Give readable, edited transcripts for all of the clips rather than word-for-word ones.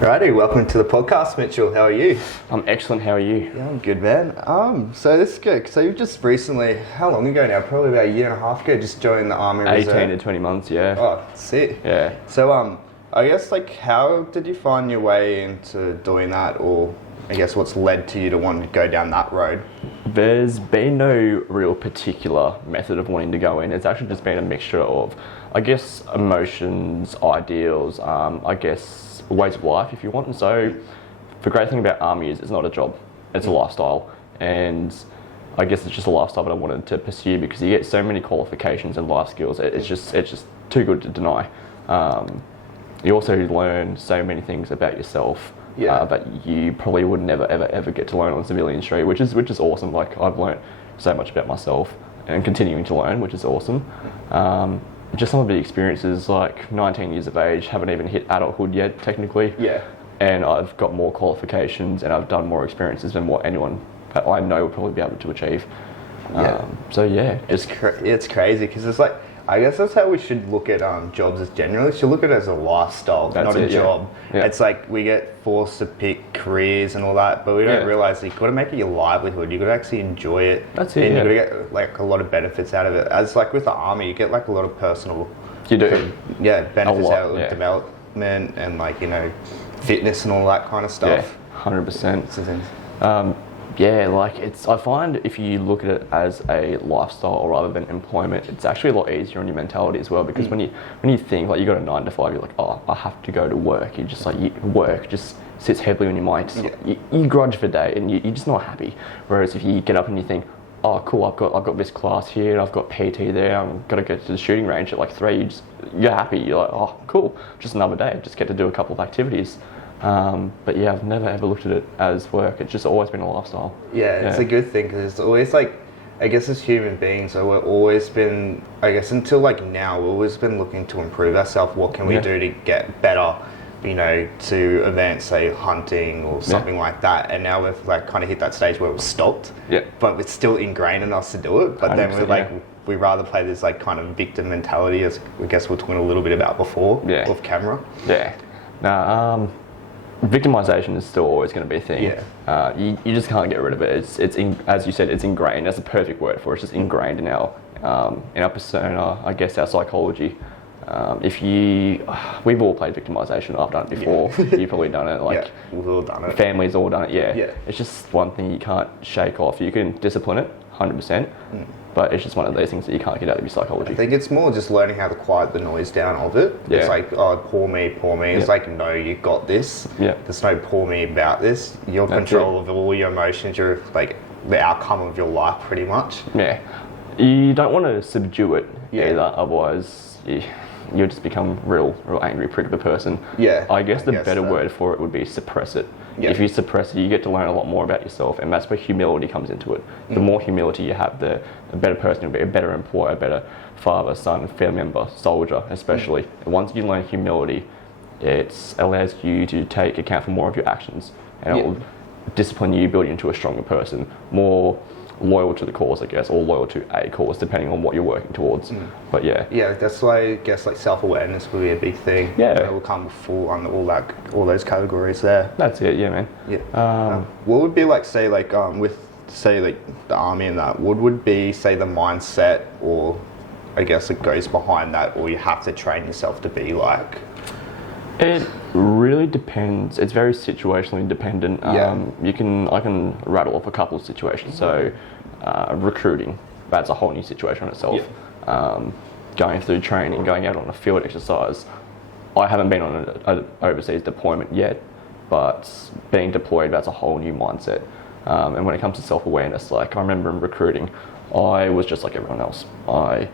Righty, welcome to the podcast, Mitchell. How are you? I'm excellent. How are you? Yeah, I'm good, man. So this is good. So you've just recently, how long ago now? Probably about a year and a half ago, just joined the Army Reserve. 18 to 20 months, yeah. Oh, sick. Yeah. So I guess how did you find your way into doing that, or I guess what's led to you to want to go down that road? There's been no real particular method of wanting to go in. It's actually just been a mixture of, I guess, emotions, ideals, I guess ways of life if you want. And so the great thing about Army is it's not a job, it's a lifestyle. And I guess it's just a lifestyle that I wanted to pursue because you get so many qualifications and life skills. It's just too good to deny. You also learn so many things about yourself that you probably would never ever get to learn on the civilian street, which is awesome. Like, I've learned so much about myself and continuing to learn, which is awesome. Just some of the experiences, like 19 years of age, haven't even hit adulthood yet technically. Yeah. And I've got more qualifications and I've done more experiences than what anyone that I know would probably be able to achieve. It's crazy because it's like, I guess that's how we should look at jobs as generally. We should look at it as a lifestyle, not a job. Yeah. It's like we get forced to pick careers and all that, but we don't realise that you've got to make it your livelihood. You've got to actually enjoy it. That's it. And you've got to get like a lot of benefits out of it. As like with the Army, you get like a lot of personal benefits out of development and like, fitness and all that kind of stuff. Yeah, 100%. I find if you look at it as a lifestyle rather than employment, it's actually a lot easier on your mentality as well, because when you think like you got a 9 to 5, you're like, oh, I have to go to work. You just work just sits heavily on your mind. You grudge for the day and you're just not happy. Whereas if you get up and you think, oh cool, I've got this class here, I've got PT there, I'm gonna go to the shooting range at like 3, you're happy. You're like, oh cool, just another day, just get to do a couple of activities. But yeah, I've never ever looked at it as work. It's just always been a lifestyle. Yeah, it's a good thing because it's always like, I guess as human beings, so we've always been, I guess until like now, we've always been looking to improve ourselves. What can we do to get better, to advance, say, hunting or something like that. And now we've like kind of hit that stage where we've stopped, but it's still ingrained in us to do it. But then we're like, we rather play this like kind of victim mentality, as I guess we're talking a little bit about before off camera. Yeah. Victimization is still always going to be a thing. You just can't get rid of it. It's as you said, it's ingrained. That's a perfect word for it. It's just ingrained in our persona, I guess, our psychology. We've all played victimization. I've done it before. You've probably done it. Like, we've all done it. Families all done it. Yeah. It's just one thing you can't shake off. You can discipline it, 100%. But it's just one of those things that you can't get out of your psychology. I think it's more just learning how to quiet the noise down of it. It's like, oh, poor me. It's like, no, you got this. There's no poor me about this. You're in control of all your emotions. You're like the outcome of your life, pretty much. Yeah. You don't want to subdue it either. Otherwise, you'll just become real angry prick of a person. I guess the better word for it would be suppress it. If you suppress it, you get to learn a lot more about yourself, and that's where humility comes into it. The more humility you have, the better person you'll be, a better employer, a better father, son, family member, soldier especially. And once you learn humility, it allows you to take account for more of your actions, and it will discipline you, build you into a stronger person, more loyal to the cause, I guess, or loyal to a cause, depending on what you're working towards. But that's why I guess like self-awareness will be a big thing. It will come full on all those categories there. That's it. Yeah, man. What would be like, say, like with say like the Army and that, what would be, say, the mindset, or I guess it goes behind that, or you have to train yourself to be like? It really depends. It's very situationally dependent. I can rattle off a couple of situations. So recruiting, that's a whole new situation in itself. Going through training, going out on a field exercise. I haven't been on an overseas deployment yet, but being deployed, that's a whole new mindset. And when it comes to self-awareness, like I remember in recruiting, I was just like everyone else. I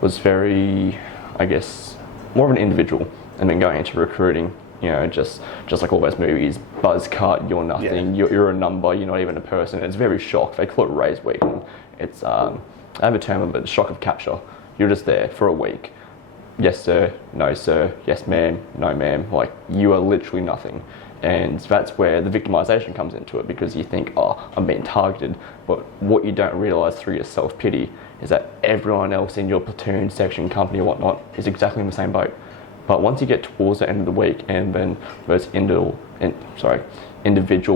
was very, I guess, more of an individual. And then going into recruiting, just like all those movies, buzz cut, you're nothing, you're a number, you're not even a person. It's very shock. They call it raise week. It's, I have a term of it, shock of capture. You're just there for a week. Yes sir, no sir, yes ma'am, no ma'am. Like, you are literally nothing. And that's where the victimization comes into it, because you think, oh, I'm being targeted. But what you don't realize through your self-pity is that everyone else in your platoon, section, company, whatnot is exactly in the same boat. But once you get towards the end of the week and then those individual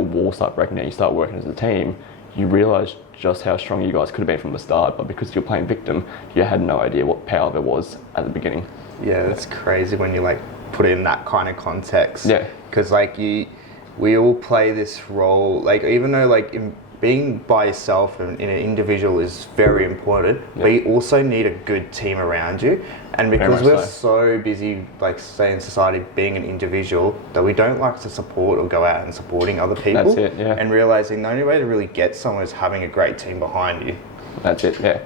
walls start breaking down, you start working as a team, you realise just how strong you guys could have been from the start, but because you're playing victim, you had no idea what power there was at the beginning. Yeah, that's crazy when you like put it in that kind of context. Yeah. Because like we all play this role, like even though like being by yourself and in an individual is very important, but you also need a good team around you. And because we're so busy, like say in society, being an individual, that we don't like to support or go out and supporting other people. That's it, yeah. And realizing the only way to really get someone is having a great team behind you. That's it, yeah.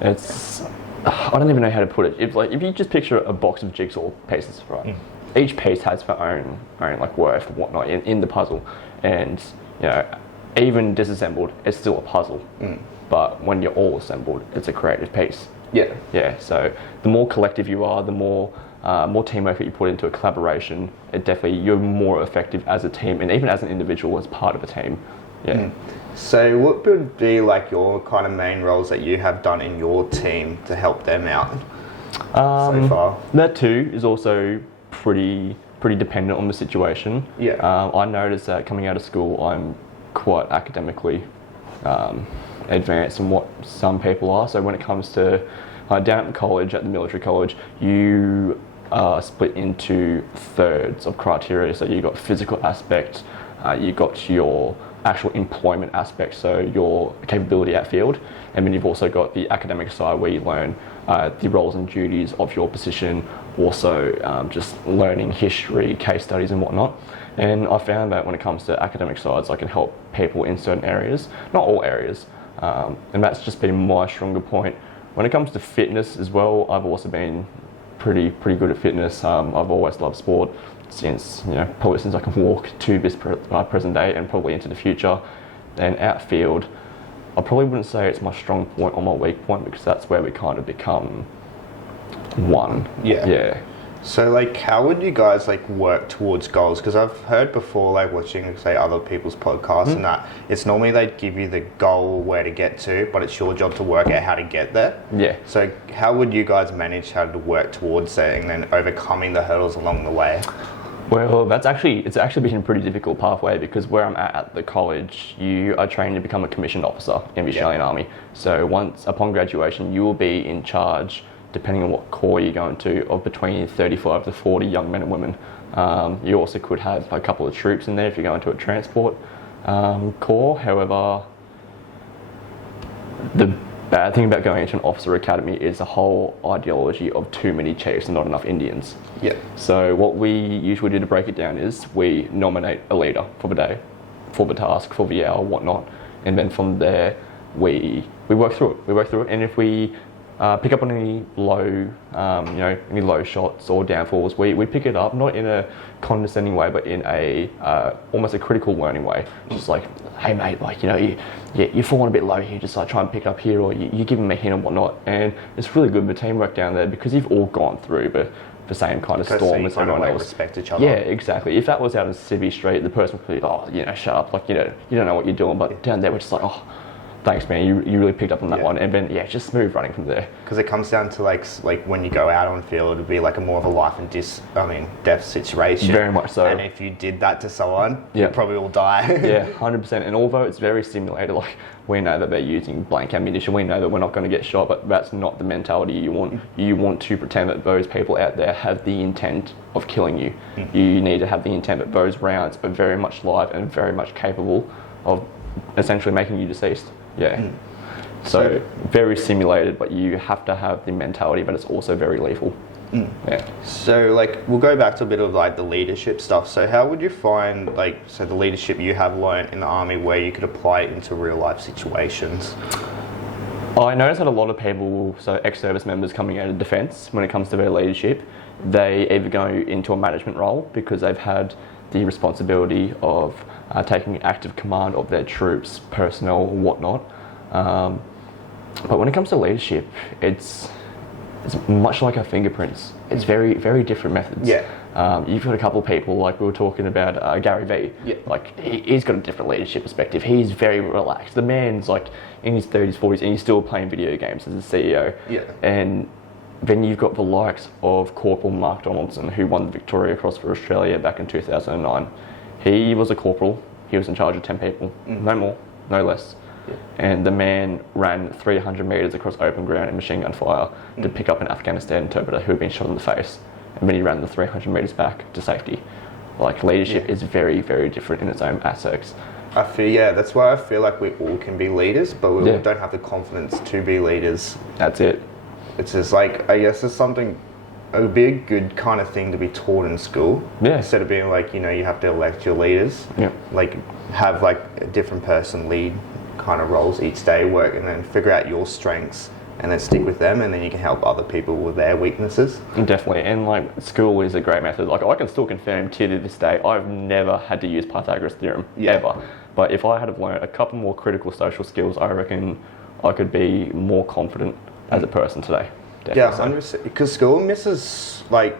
It's, I don't even know how to put it. If you just picture a box of jigsaw pieces, right? Each piece has their own like worth and whatnot in the puzzle, and you know, even disassembled, it's still a puzzle. But when you're all assembled, it's a creative piece. Yeah. Yeah. So the more collective you are, the more team effort you put into a collaboration, you're more effective as a team, and even as an individual, as part of a team. Yeah. So what would be like your kind of main roles that you have done in your team to help them out so far? That too is also pretty dependent on the situation. Yeah. I noticed that coming out of school, I'm quite academically advanced in what some people are. So when it comes to down at the college, at the military college, you are split into thirds of criteria. So you got physical aspect, you got your actual employment aspect, so your capability at field, and then you've also got the academic side where you learn the roles and duties of your position, also just learning history, case studies and whatnot. And I found that when it comes to academic sides, I can help people in certain areas, not all areas, and that's just been my stronger point. When it comes to fitness as well, I've also been pretty good at fitness. I've always loved sport since, probably since I can walk to this present day and probably into the future. And outfield, I probably wouldn't say it's my strong point or my weak point, because that's where we kind of become one. Yeah. So like, how would you guys like work towards goals? Because I've heard before, like watching say other people's podcasts and that, it's normally they give you the goal where to get to, but it's your job to work out how to get there. Yeah. So how would you guys manage how to work towards that and then overcoming the hurdles along the way? Well, it's actually been a pretty difficult pathway, because where I'm at the college, you are trained to become a commissioned officer in the Australian Army. So once upon graduation, you will be in charge, depending on what corps you're going to, of between 35 to 40 young men and women. You also could have a couple of troops in there if you're going to a transport corps. However, the bad thing about going into an officer academy is the whole ideology of too many chiefs and not enough Indians. Yeah. So what we usually do to break it down is we nominate a leader for the day, for the task, for the hour, whatnot, and then from there we work through it. And if we pick up on any low shots or downfalls, we pick it up, not in a condescending way, but in a almost a critical learning way. Just like, hey mate, you're falling a bit low here, just like try and pick it up here, or you give them a hint and whatnot. And it's really good, the teamwork down there, because you've all gone through the same kind of storm as everyone else. Respect each other. Yeah, exactly. If that was out in Civvy Street, the person would be, shut up, you don't know what you're doing. But down there, we're just like, oh, thanks man, you really picked up on that one. And then just smooth running from there. Because it comes down to like when you go out on field, it'd be like a more of a life and death situation. Very much so. And if you did that to someone, you'd probably all die. Yeah, 100%. And although it's very simulated, like we know that they're using blank ammunition, we know that we're not going to get shot, but that's not the mentality you want. You want to pretend that those people out there have the intent of killing you. You need to have the intent that those rounds are very much live and very much capable of essentially making you deceased. Yeah. So very simulated, but you have to have the mentality, but it's also very lethal. Yeah. So we'll go back to a bit of the leadership stuff. So how would you find the leadership you have learned in the army where you could apply it into real life situations? I noticed that a lot of people, so ex-service members coming out of defence, when it comes to their leadership, they either go into a management role because they've had the responsibility of taking active command of their troops, personnel, whatnot. But when it comes to leadership, it's much like our fingerprints. It's very, very different methods. Yeah. You've got a couple of people, like we were talking about Gary Vee. Yeah. He's got a different leadership perspective. He's very relaxed. The man's in his 30s, 40s, and he's still playing video games as a CEO. Yeah. And then you've got the likes of Corporal Mark Donaldson, who won the Victoria Cross for Australia back in 2009. He was a corporal. He was in charge of 10 people, no more, no less. Yeah. And the man ran 300 metres across open ground in machine gun fire to pick up an Afghanistan interpreter who had been shot in the face. And then he ran the 300 metres back to safety. Like, leadership is very, very different in its own aspects. I feel, that's why I feel like we all can be leaders, but we all don't have the confidence to be leaders. That's it. It's just like, I guess it's something, it would be a good kind of thing to be taught in school. Yeah. Instead of being like, you have to elect your leaders. Yeah. Like, have like a different person lead kind of roles each day, work, and then figure out your strengths and then stick with them, and then you can help other people with their weaknesses. Definitely. And like, school is a great method. Like, I can still confirm to this day, I've never had to use Pythagoras theorem, ever. But if I had have learned a couple more critical social skills, I reckon I could be more confident as a person today. Definitely. 100%. Because school misses, like,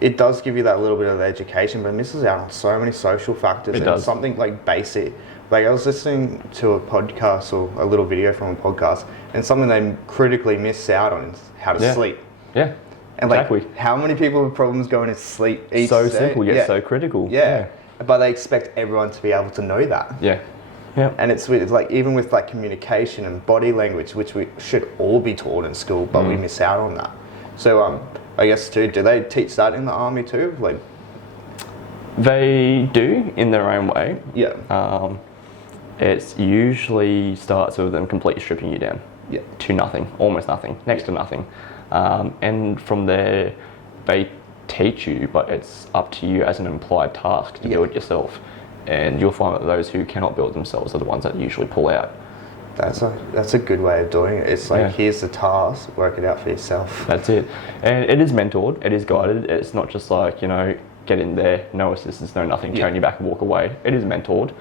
it does give you that little bit of education, but it misses out on so many social factors. It does. Something like basic. Like, I was listening to a podcast or a little video from a podcast, and something they critically miss out on is how to sleep. Yeah. And like, how many people have problems going to sleep each day? So simple yet so critical. Yeah. But they expect everyone to be able to know that. Yeah. Yeah. And it's like, even with like communication and body language, which we should all be taught in school, but we miss out on that. So I guess too, do they teach that in the army too? Like, they do in their own way. Yeah. It usually starts with them completely stripping you down to nothing, almost nothing, next to nothing. And from there, they teach you, but it's up to you as an implied task to do it yourself. And you'll find that those who cannot build themselves are the ones that usually pull out. That's a good way of doing it. It's like, here's the task, work it out for yourself. That's it. And it is mentored, it is guided. It's not just like, get in there, no assistance, no nothing, turn your back and walk away. It is mentored.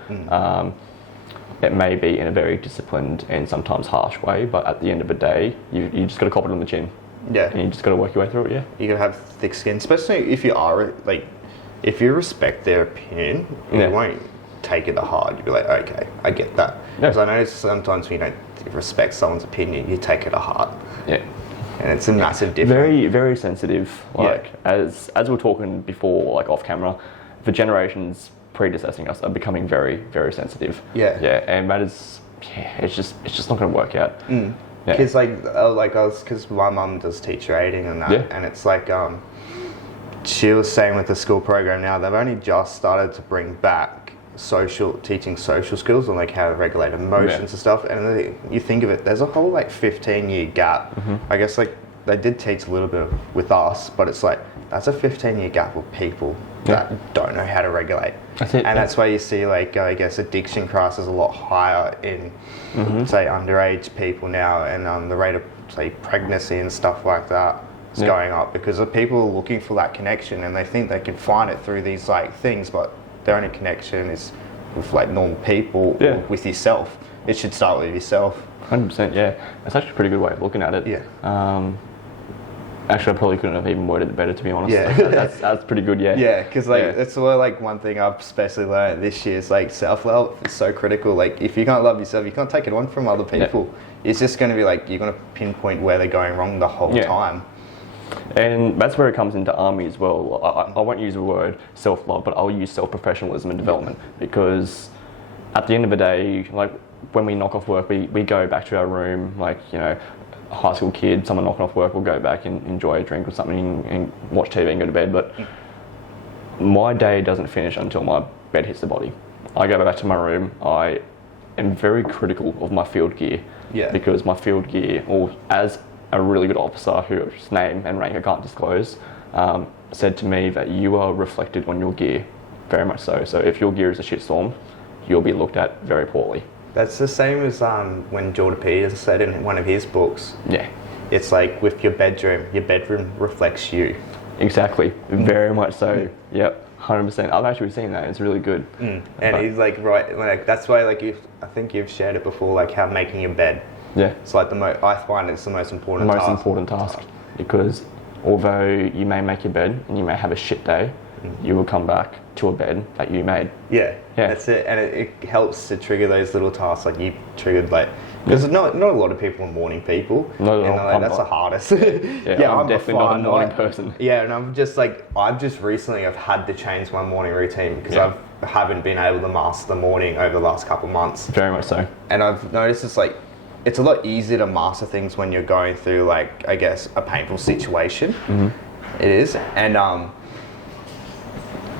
It may be in a very disciplined and sometimes harsh way, but at the end of the day, you just got to cop it on the chin. Yeah. And you just got to work your way through it, You got to have thick skin, especially if you are, like, if you respect their opinion, you won't take it to heart. You'll be like, okay, I get that. Because I know sometimes when you don't respect someone's opinion, you take it to heart. Yeah. And it's a massive difference. Very, very sensitive. Like, as we were talking before, like off camera, the generations predecessing us are becoming very, very sensitive. Yeah. Yeah, and that is, it's just not going to work out. Because because my mum does teacher aiding and that, and it's like, she was saying with the school program now, they've only just started to bring back teaching social skills and like how to regulate emotions and stuff. And you think of it, there's a whole like 15-year gap. I guess like they did teach a little bit with us, but it's like, that's a 15-year gap of people that don't know how to regulate. That's it. And that's why you see like, I guess addiction crisis a lot higher in say underage people now, and the rate of say pregnancy and stuff like that is going up because the people are looking for that connection and they think they can find it through these like things, but their only connection is with like normal people or with yourself. It should start with yourself. 100%, yeah. That's actually a pretty good way of looking at it. Yeah. Actually, I probably couldn't have even worded it better, to be honest. Yeah. that's pretty good, yeah. Yeah, because like that's like one thing I've especially learned this year is like self-love is so critical. Like if you can't love yourself, you can't take it on from other people. It's just going to be like, you're going to pinpoint where they're going wrong the whole time. And that's where it comes into army as well. I won't use the word self-love, but I'll use self-professionalism and development, because at the end of the day, like when we knock off work, we go back to our room, like, high school kid, someone knocking off work will go back and enjoy a drink or something and watch TV and go to bed. But my day doesn't finish until my bed hits the body. I go back to my room. I am very critical of my field gear because my field gear, or as a really good officer whose name and rank I can't disclose, said to me that you are reflected on your gear, very much so. So if your gear is a shitstorm, you'll be looked at very poorly. That's the same as when Jordan Peterson said in one of his books. Yeah. It's like with your bedroom reflects you. Exactly, very much so. Yep, 100%. I've actually seen that. It's really good. And he's like, right, like that's why like I think you've shared it before, like how making your bed. Yeah. It's like I find it's the most important task. Because although you may make your bed and you may have a shit day, you will come back to a bed that you made. Yeah, that's it. And it helps to trigger those little tasks, like you triggered, like, because not a lot of people are morning people. No, and like, that's the hardest. I'm definitely not a morning person. Yeah, and I'm just like, I've just recently, I've had to change my morning routine because I haven't been able to master the morning over the last couple of months. Very much so. And I've noticed it's a lot easier to master things when you're going through, like, I guess, a painful situation. It is. And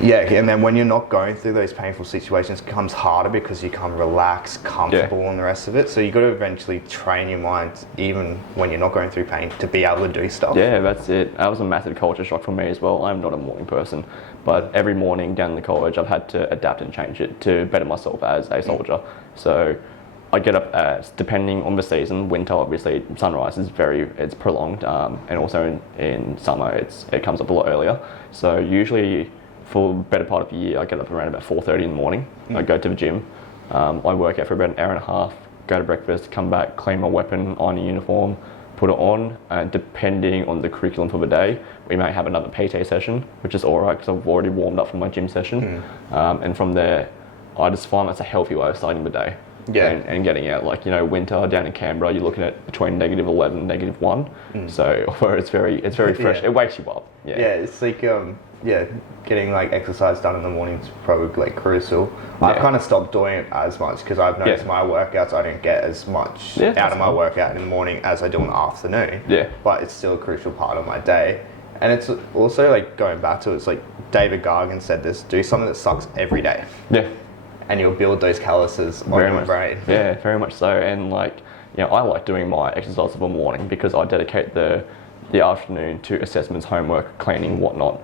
and then when you're not going through those painful situations, it becomes harder because you become relaxed, comfortable, and the rest of it. So you got to eventually train your mind, even when you're not going through pain, to be able to do stuff. Yeah, that's it. That was a massive culture shock for me as well. I'm not a morning person, but every morning down in the college, I've had to adapt and change it to better myself as a soldier. So I get up depending on the season. Winter, obviously, sunrise is it's prolonged, and also in summer, it comes up a lot earlier. So usually, for the better part of the year, I get up around about 4:30 in the morning. I go to the gym. I work out for about an hour and a half, go to breakfast, come back, clean my weapon, iron a uniform, put it on, and depending on the curriculum for the day, we may have another PT session, which is all right because I've already warmed up for my gym session. And from there, I just find that's a healthy way of starting the day. And getting out, like, winter down in Canberra, you're looking at between -11 and -1. So where it's very fresh. It wakes you up. It's like getting like exercise done in the morning is probably like crucial. I've kind of stopped doing it as much because I've noticed my workouts, I don't get as much out of my workout in the morning as I do in the afternoon. But it's still a crucial part of my day. And it's also like going back to it's like David Gargan said this: do something that sucks every day. And you'll build those calluses on your brain. Yeah, very much so. And like, I like doing my exercise in the morning because I dedicate the afternoon to assessments, homework, cleaning, whatnot.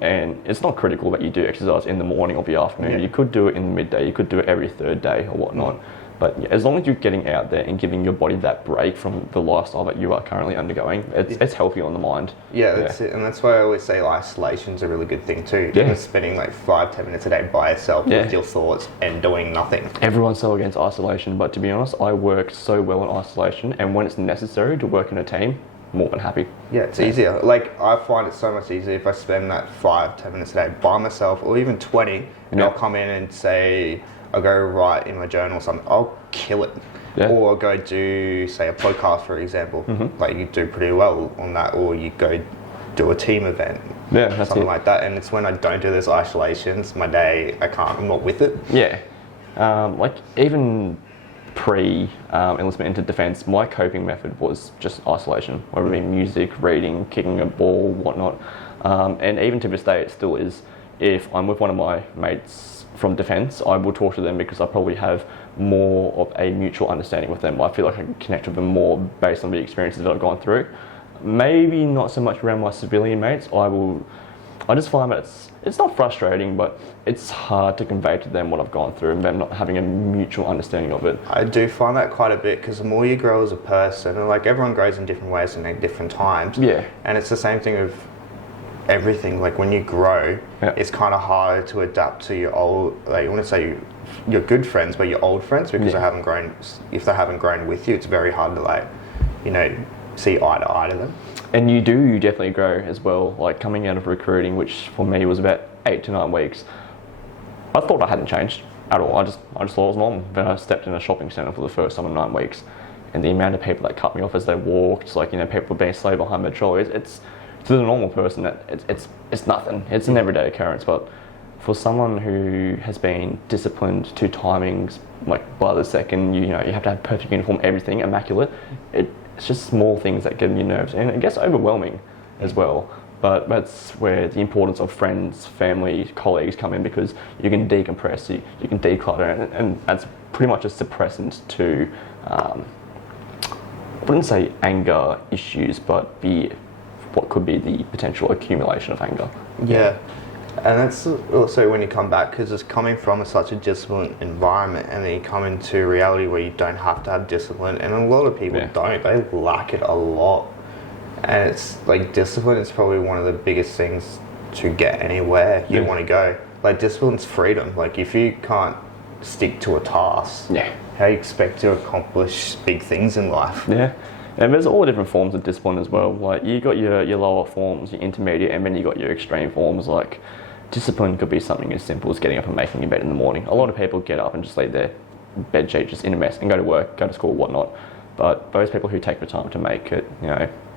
And it's not critical that you do exercise in the morning or the afternoon. You could do it in the midday, you could do it every third day or whatnot. But as long as you're getting out there and giving your body that break from the lifestyle that you are currently undergoing, it's healthy on the mind. That's it. And that's why I always say isolation's a really good thing too. Just spending like 5-10 minutes a day by yourself with your thoughts and doing nothing. Everyone's so against isolation, but to be honest, I work so well in isolation, and when it's necessary to work in a team, more than happy. It's easier. Like, I find it so much easier if I spend that 5-10 minutes a day by myself, or even 20, and I'll come in and say, I'll go write in my journal or something, I'll kill it. Or I'll go do, say, a podcast, for example. Like, you do pretty well on that, or you go do a team event. Something like that. And it's when I don't do those isolations, my day, I'm not with it. Like, even pre-enlistment into defence, my coping method was just isolation, whether it be music, reading, kicking a ball, whatnot. And even to this day, it still is. If I'm with one of my mates from defence, I will talk to them because I probably have more of a mutual understanding with them. I feel like I can connect with them more based on the experiences that I've gone through. Maybe not so much around my civilian mates. I just find that it's not frustrating, but it's hard to convey to them what I've gone through and them not having a mutual understanding of it. I do find that quite a bit because the more you grow as a person, and like everyone grows in different ways and at different times. And it's the same thing with everything. Like when you grow, it's kind of harder to adapt to your old, like I want to say your good friends, but your old friends, because they haven't grown. If they haven't grown with you, it's very hard to like, see eye to eye to them. And you definitely grow as well. Like coming out of recruiting, which for me was about 8 to 9 weeks, I thought I hadn't changed at all. I just thought it was normal. Then I stepped in a shopping centre for the first time in 9 weeks, and the amount of people that cut me off as they walked, like people being slowed behind their trolleys, it's to the normal person that it's nothing. It's an everyday occurrence. But for someone who has been disciplined to timings, like by the second, you have to have perfect uniform, everything immaculate. It's just small things that get on your nerves, and it gets overwhelming as well. But that's where the importance of friends, family, colleagues come in, because you can decompress, you can declutter, and that's pretty much a suppressant to, I wouldn't say anger issues, but what could be the potential accumulation of anger. And that's also when you come back, because it's coming from such a disciplined environment, and then you come into reality where you don't have to have discipline, and a lot of people don't. They lack it a lot. And it's like discipline is probably one of the biggest things to get anywhere you want to go. Like discipline's freedom. Like if you can't stick to a task, how do you expect to accomplish big things in life? And there's all different forms of discipline as well. Like you got your lower forms, your intermediate, and then you got your extreme forms. Like discipline could be something as simple as getting up and making your bed in the morning. A lot of people get up and just leave their bed sheet just in a mess and go to work, go to school, whatnot. But those people who take the time to make it,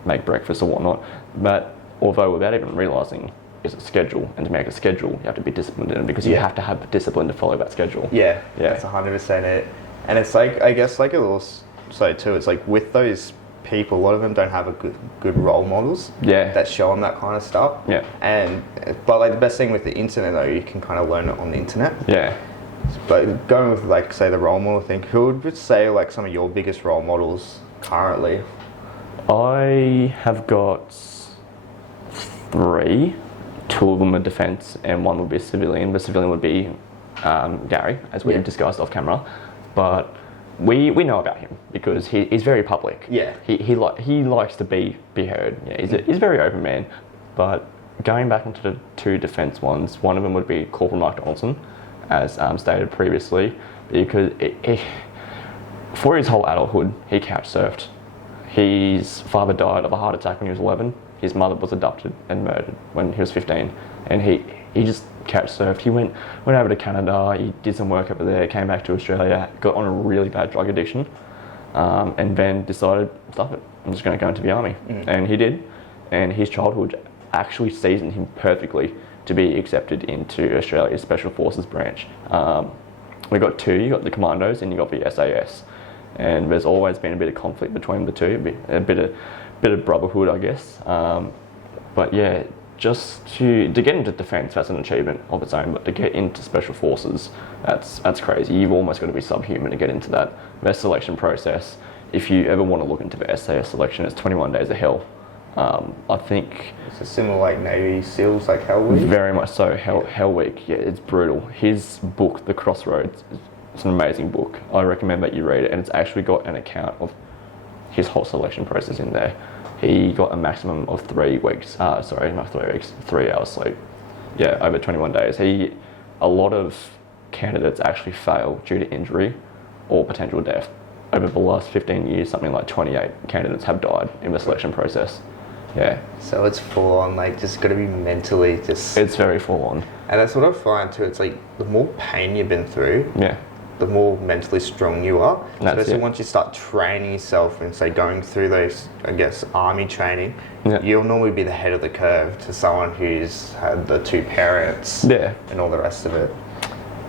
make breakfast or whatnot, but although without even realising it's a schedule, and to make a schedule, you have to be disciplined in it because you have to have the discipline to follow that schedule. Yeah, that's 100% it. And it's like, I guess like it also too, it's like with those people, a lot of them don't have a good role models that show them that kind of stuff. Yeah. But like the best thing with the internet though, you can kind of learn it on the internet. Yeah. But going with like say the role model thing, who would say like some of your biggest role models currently? I have got 3. 2 of them are defence and 1 would be civilian. The civilian would be Gary, as we discussed off camera. But we know about him because he's very public. Yeah. He likes to be heard. Yeah, he's a very open man. But going back into the 2 defence ones, one of them would be Corporal Mark Donaldson, as stated previously, because for his whole adulthood, he couch surfed. His father died of a heart attack when he was 11. His mother was adopted and murdered when he was 15. And he just couch surfed. He went over to Canada, he did some work over there, came back to Australia, got on a really bad drug addiction, and then decided, stuff it, I'm just going to go into the army. And he did. And his childhood actually seasoned him perfectly to be accepted into Australia's Special Forces branch. We got 2, you got the Commandos and you got the SAS. And there's always been a bit of conflict between the 2, a bit of brotherhood, I guess. But yeah, just to get into defence, that's an achievement of its own. But to get into Special Forces, that's crazy. You've almost got to be subhuman to get into that. Their selection process, if you ever want to look into the SAS selection, it's 21 days of hell. I think it's similar like Navy SEALs, like Hell Week. Very much so. Hell Week. Yeah, it's brutal. His book, The Crossroads, it's an amazing book. I recommend that you read it, and it's actually got an account of his whole selection process in there. He got a maximum of 3 weeks. Not 3 weeks. 3 hours sleep. Yeah, over 21 days. A lot of candidates actually fail due to injury or potential death. Over the last 15 years, something like 28 candidates have died in the selection process. Yeah. So it's full on, like, just got to be mentally just... It's very full on. And that's what I find too. It's like, the more pain you've been through, the more mentally strong you are. Especially once you start training yourself and, say, going through those, I guess, army training, you'll normally be the head of the curve to someone who's had the 2 parents and all the rest of it.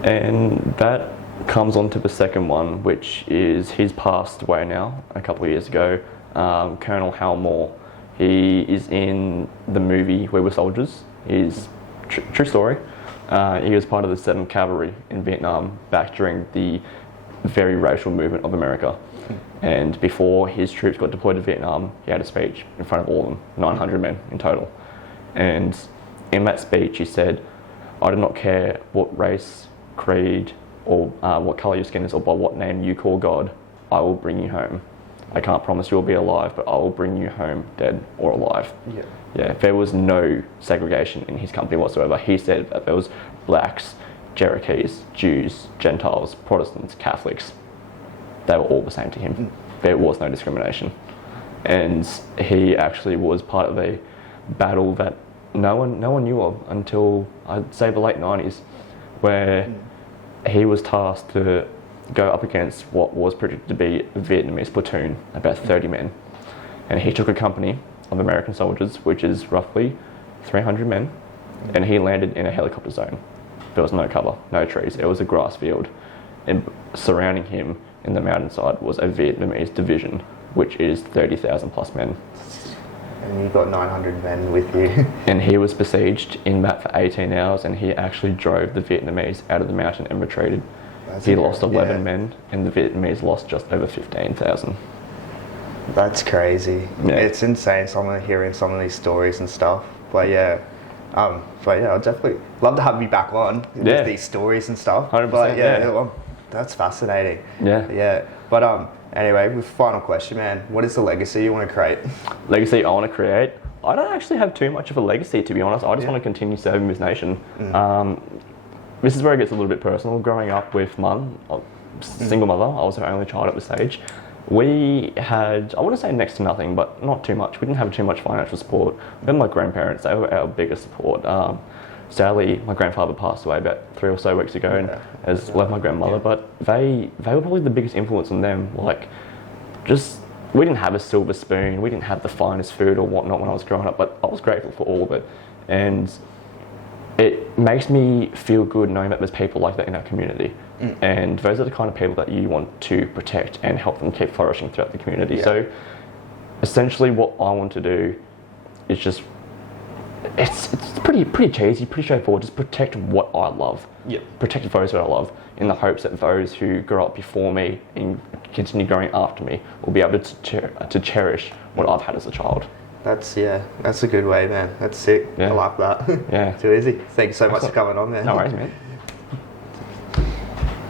And that comes on to the second one, which is, he's passed away now, a couple of years ago, Colonel Hal Moore. He is in the movie We Were Soldiers. He's true story. He was part of the 7th Cavalry in Vietnam back during the very racial movement of America. And before his troops got deployed to Vietnam, he had a speech in front of all of them, 900 men in total. And in that speech he said, "I do not care what race, creed, or what colour your skin is, or by what name you call God, I will bring you home. I can't promise you'll be alive, but I will bring you home dead or alive." Yeah, there was no segregation in his company whatsoever. He said that there was blacks, Cherokees, Jews, Gentiles, Protestants, Catholics. They were all the same to him. There was no discrimination. And he actually was part of a battle that no one knew of until, I'd say, the late 90s, where he was tasked to go up against what was predicted to be a Vietnamese platoon, about 30 men. And he took a company of American soldiers, which is roughly 300 men, and he landed in a helicopter zone. There was no cover, no trees, it was a grass field. And surrounding him in the mountainside was a Vietnamese division, which is 30,000 plus men. And you got 900 men with you. And he was besieged in that for 18 hours, and he actually drove the Vietnamese out of the mountain and retreated. He lost 11 men, and the Vietnamese lost just over 15,000. That's crazy. Yeah. It's insane. Hearing some of these stories and stuff. But yeah, I'd definitely love to have you back on with these stories and stuff. 100%. But yeah, that's fascinating. Yeah. But anyway, with final question, man, what is the legacy you want to create? Legacy I want to create? I don't actually have too much of a legacy, to be honest. I just want to continue serving this nation. This is where it gets a little bit personal. Growing up with mum, single mother, I was her only child at this age. We had, I wouldn't say next to nothing, but not too much. We didn't have too much financial support. Then my grandparents, they were our biggest support. sadly, my grandfather passed away about 3 or so weeks ago, and has left my grandmother. But they were probably the biggest influence on them. Like, just we didn't have a silver spoon, we didn't have the finest food or whatnot when I was growing up, but I was grateful for all of it, and it makes me feel good knowing that there's people like that in our community. And those are the kind of people that you want to protect and help them keep flourishing throughout the community. So essentially what I want to do is just, it's pretty cheesy, pretty straightforward, just protect what I love. Protect those that I love, in the hopes that those who grow up before me and continue growing after me will be able to cherish what I've had as a child. That's a good way, man. That's sick. I like that. Yeah. Too easy. Thank you so much for coming on, man. No worries, man.